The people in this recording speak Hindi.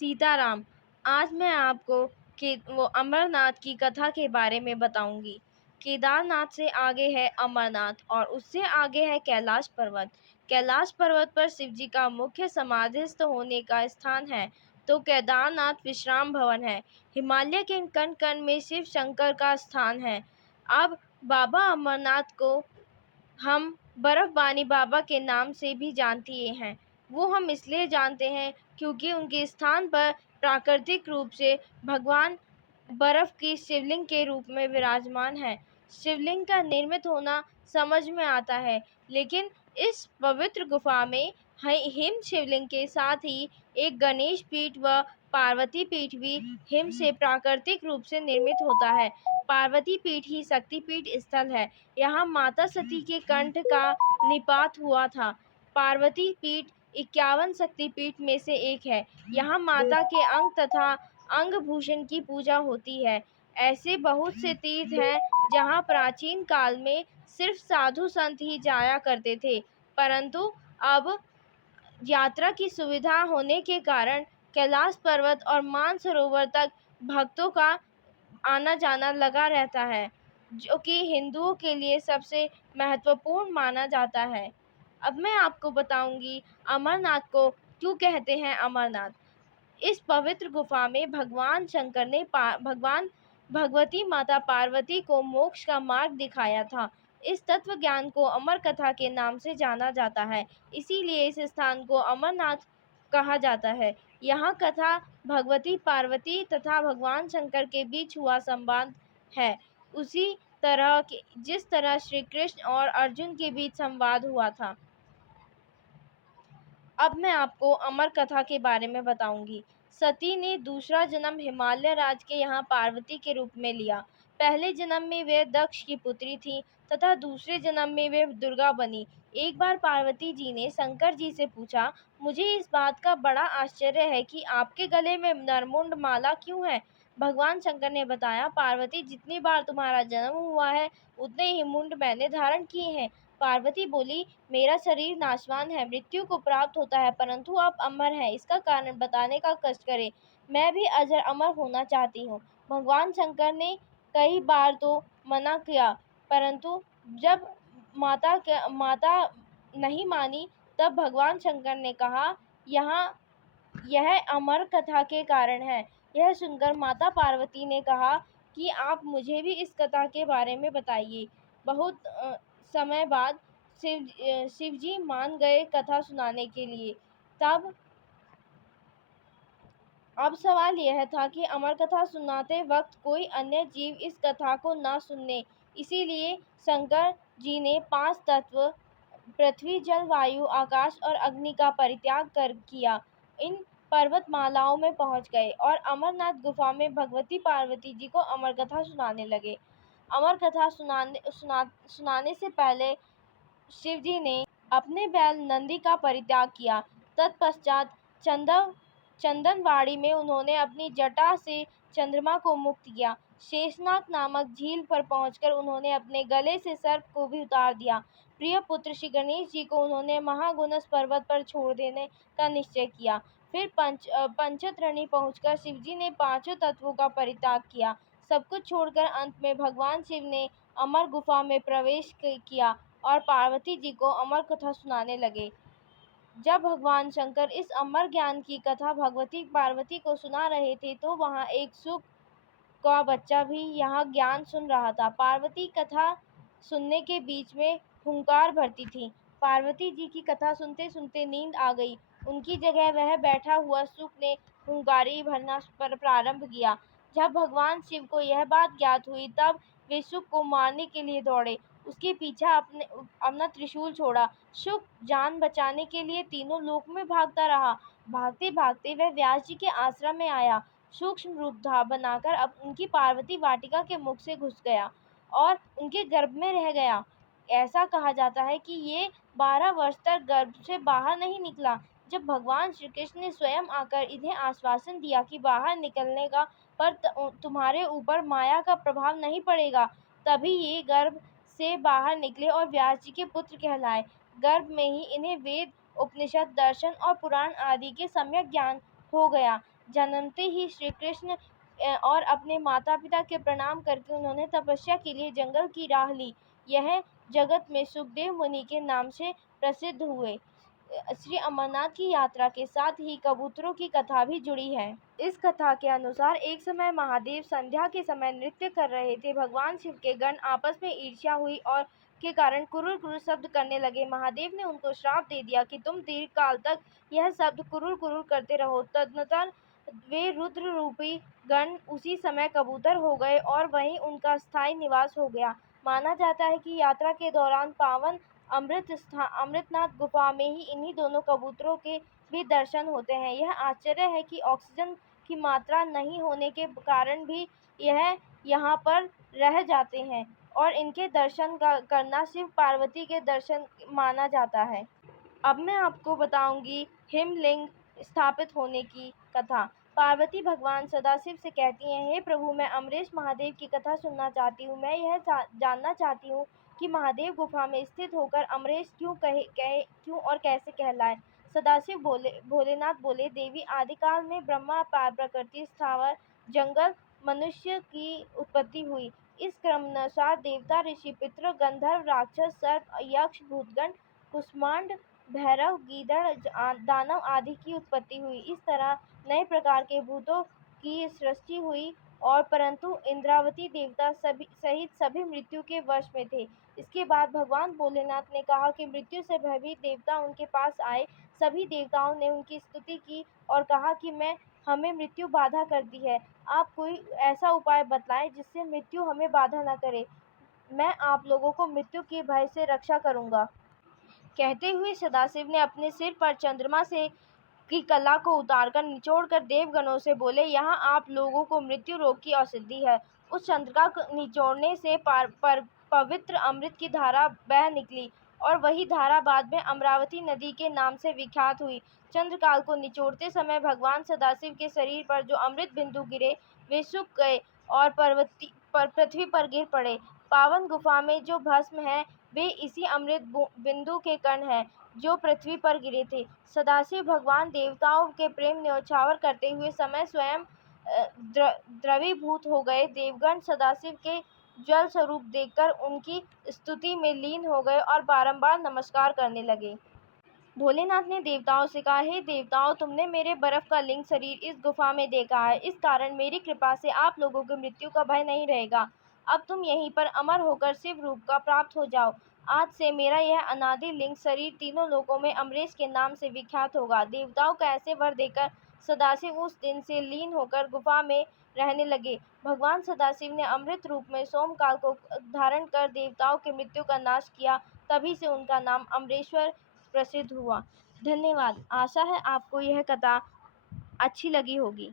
सीताराम। आज मैं आपको अमरनाथ की कथा के बारे में बताऊंगी। केदारनाथ से आगे है अमरनाथ और उससे आगे है कैलाश पर्वत। कैलाश पर्वत पर शिव जी का मुख्य समाधिस्थ होने का स्थान है, तो केदारनाथ विश्राम भवन है। हिमालय के कण कण में शिव शंकर का स्थान है। अब बाबा अमरनाथ को हम बर्फबानी बाबा के नाम से भी जानते हैं। वो हम इसलिए जानते हैं क्योंकि उनके स्थान पर प्राकृतिक रूप से भगवान बर्फ की शिवलिंग के रूप में विराजमान है। शिवलिंग का निर्मित होना समझ में आता है, लेकिन इस पवित्र गुफा में हिम शिवलिंग के साथ ही एक गणेश पीठ व पार्वती पीठ भी हिम से प्राकृतिक रूप से निर्मित होता है। पार्वती पीठ ही शक्तिपीठ स्थल है। यहाँ माता सती के कंठ का निपात हुआ था। पार्वती पीठ 51 शक्तिपीठ में से एक है। यहाँ माता के अंग तथा अंग भूषण की पूजा होती है। ऐसे बहुत से तीर्थ हैं जहाँ प्राचीन काल में सिर्फ साधु संत ही जाया करते थे, परंतु अब यात्रा की सुविधा होने के कारण कैलाश पर्वत और मानसरोवर तक भक्तों का आना जाना लगा रहता है, जो कि हिंदुओं के लिए सबसे महत्वपूर्ण माना जाता है। अब मैं आपको बताऊंगी अमरनाथ को क्यों कहते हैं अमरनाथ। इस पवित्र गुफा में भगवान शंकर ने भगवान भगवती माता पार्वती को मोक्ष का मार्ग दिखाया था। इस तत्व ज्ञान को अमर कथा के नाम से जाना जाता है, इसीलिए इस स्थान को अमरनाथ कहा जाता है। यहाँ कथा भगवती पार्वती तथा भगवान शंकर के बीच हुआ संवाद है, उसी तरह के जिस तरह श्री कृष्ण और अर्जुन के बीच संवाद हुआ था। अब मैं आपको अमर कथा के बारे में बताऊंगी। सती ने दूसरा जन्म हिमालय राज के यहाँ पार्वती के रूप में लिया। पहले जन्म में वे दक्ष की पुत्री थी तथा दूसरे जन्म में वे दुर्गा बनी। एक बार पार्वती जी ने शंकर जी से पूछा, मुझे इस बात का बड़ा आश्चर्य है कि आपके गले में नरमुंड माला क्यों है। भगवान शंकर ने बताया, पार्वती जितनी बार तुम्हारा जन्म हुआ है उतने ही मुंड मैंने धारण किए हैं। पार्वती बोली, मेरा शरीर नाशवान है, मृत्यु को प्राप्त होता है, परंतु आप अमर हैं, इसका कारण बताने का कष्ट करें। मैं भी अजर अमर होना चाहती हूँ। भगवान शंकर ने कई बार तो मना किया, परंतु जब माता नहीं मानी, तब भगवान शंकर ने कहा, यह अमर कथा के कारण है। यह सुनकर माता पार्वती ने कहा कि आप मुझे भी इस कथा के बारे में बताइए। बहुत समय बाद शिवजी मान गए कथा सुनाने के लिए। तब अब सवाल यह था कि अमर कथा सुनाते वक्त कोई अन्य जीव इस कथा को न सुने, इसीलिए शंकर जी ने 5 तत्व पृथ्वी, जल, वायु, आकाश और अग्नि का परित्याग कर किया। इन पर्वतमालाओं में पहुंच गए और अमरनाथ गुफा में भगवती पार्वती जी को अमर कथा सुनाने लगे। अमर कथा सुनाने से पहले शिव जी ने अपने बैल नंदी का परित्याग किया। तत्पश्चात चंदनवाड़ी में उन्होंने अपनी जटा से चंद्रमा को मुक्त किया। शेषनाग नामक झील पर पहुंचकर उन्होंने अपने गले से सर्प को भी उतार दिया। प्रिय पुत्र श्री गणेश जी को उन्होंने महागुणस पर्वत पर छोड़ देने का निश्चय किया। फिर पंचतरणी पहुंचकर शिवजी ने 5 तत्वों का परित्याग किया। सब कुछ छोड़कर अंत में भगवान शिव ने अमर गुफा में प्रवेश किया और पार्वती जी को अमर कथा सुनाने लगे। जब भगवान शंकर इस अमर ज्ञान की कथा भगवती पार्वती को सुना रहे थे, तो वहाँ एक सुख का बच्चा भी यहाँ ज्ञान सुन रहा था। पार्वती कथा सुनने के बीच में हुंकार भरती थी। पार्वती जी की कथा सुनते सुनते नींद आ गई। उनकी जगह वह बैठा हुआ सुख ने हुंकारी भरना प्रारंभ किया। जब भगवान शिव को यह बात ज्ञात हुई, तब वे शुक को मारने के लिए दौड़े। उसके पीछे अपना त्रिशूल छोड़ा। शुक जान बचाने के लिए तीनों लोक में भागता रहा। भागते भागते वह व्यास जी के आश्रम में आया। सूक्ष्म रूप बनाकर अब उनकी पार्वती वाटिका के मुख से घुस गया और उनके गर्भ में रह गया। ऐसा कहा जाता है कि ये 12 वर्ष तक गर्भ से बाहर नहीं निकला। जब भगवान श्री कृष्ण ने स्वयं आकर इन्हें आश्वासन दिया कि बाहर निकलने का पर तुम्हारे ऊपर माया का प्रभाव नहीं पड़ेगा, तभी ये गर्भ से बाहर निकले और व्यास जी के पुत्र कहलाए। गर्भ में ही इन्हें वेद, उपनिषद, दर्शन और पुराण आदि के सम्यक ज्ञान हो गया। जन्मते ही श्री कृष्ण और अपने माता पिता के प्रणाम करके उन्होंने तपस्या के लिए जंगल की राह ली। यह जगत में सुखदेव मुनि के नाम से प्रसिद्ध हुए। श्री अमरनाथ की यात्रा के साथ ही कबूतरों की कथा भी जुड़ी है। इस कथा के अनुसार एक समय महादेव संध्या के समय नृत्य कर रहे थे। भगवान शिव के गण आपस में ईर्ष्या हुई और के कारण कुरुर कुरुर शब्द करने लगे। महादेव ने उनको श्राप दे दिया कि तुम दीर्घ काल तक यह शब्द कुरुर कुरुर करते रहो। तदनंतर वे रुद्र रूपी गण उसी समय कबूतर हो गए और वहीं उनका स्थायी निवास हो गया। माना जाता है कि यात्रा के दौरान पावन अमृतनाथ गुफा में ही इन्हीं दोनों कबूतरों के भी दर्शन होते हैं। यह आश्चर्य है कि ऑक्सीजन की मात्रा नहीं होने के कारण भी यह यहाँ पर रह जाते हैं और इनके दर्शन करना शिव पार्वती के दर्शन माना जाता है। अब मैं आपको बताऊंगी हिमलिंग स्थापित होने की कथा। पार्वती भगवान सदाशिव से कहती हैं, हे प्रभु, मैं अमरीश महादेव की कथा सुनना चाहती हूँ। मैं यह जानना चाहती हूँ कि महादेव गुफा में स्थित होकर अमरीश क्यों और कैसे कहलाए। सदाशिव भोलेनाथ बोले, देवी, आदिकाल में ब्रह्मा, प्रकृति, स्थावर, जंगल, मनुष्य की उत्पत्ति हुई। इस क्रमानुसार देवता, ऋषि, पितृ, गंधर्व, राक्षस, सर्प, यक्ष, भूतगण, कुष्मांड, भैरव, गीदड़, दानव आदि की उत्पत्ति हुई। इस तरह नए प्रकार के भूतों की सृष्टि हुई और परंतु इंद्रावती देवता सहित सभी मृत्यु के वश में थे। इसके बाद भगवान भोलेनाथ ने कहा कि मृत्यु से भयभीत देवता उनके पास आए। सभी देवताओं ने उनकी स्तुति की और कहा कि हमें मृत्यु बाधा करती है। आप कोई ऐसा उपाय बतलाएं जिससे मृत्यु हमें बाधा न करे। मैं आप लोगों को मृत्यु के भय से रक्षा करूंगा। कहते हुए सदाशिव ने अपने सिर पर चंद्रमा से की कला को उतारकर निचोड़कर देवगणों से बोले, यहाँ आप लोगों को मृत्यु रोग की औषधि है। उस चंद्रिका को निचोड़ने से पवित्र अमृत की धारा बह निकली और वही धारा बाद में अमरावती नदी के नाम से विख्यात हुई। चंद्रकाल को निचोड़ते समय भगवान सदाशिव के शरीर पर जो अमृत बिंदु गिरे वे सूख गए और पृथ्वी पर गिर पड़े। पावन गुफा में जो भस्म है वे इसी अमृत बिंदु के कण हैं जो पृथ्वी पर गिरे थे। सदाशिव भगवान देवताओं के प्रेम न्योछावर करते हुए समय स्वयं द्रवीभूत हो गए। देवगण सदाशिव के जल स्वरूप देखकर उनकी स्तुति में लीन हो गए और बारंबार नमस्कार करने लगे। भोलेनाथ ने देवताओं से कहा, हे देवताओं, तुमने मेरे बर्फ का लिंग शरीर इस गुफा में देखा है। इस कारण मेरी कृपा से आप लोगों को मृत्यु का भय नहीं रहेगा। अब तुम यहीं पर अमर होकर शिव रूप का प्राप्त हो जाओ। आज से मेरा यह अनादि लिंग शरीर तीनों लोकों में अमरीश के नाम से विख्यात होगा। देवताओं का ऐसे वर देकर सदाशिव उस दिन से लीन होकर गुफा में रहने लगे। भगवान सदाशिव ने अमृत रूप में सोमकाल को धारण कर देवताओं की मृत्यु का नाश किया। तभी से उनका नाम अमरेश्वर प्रसिद्ध हुआ। धन्यवाद। आशा है आपको यह कथा अच्छी लगी होगी।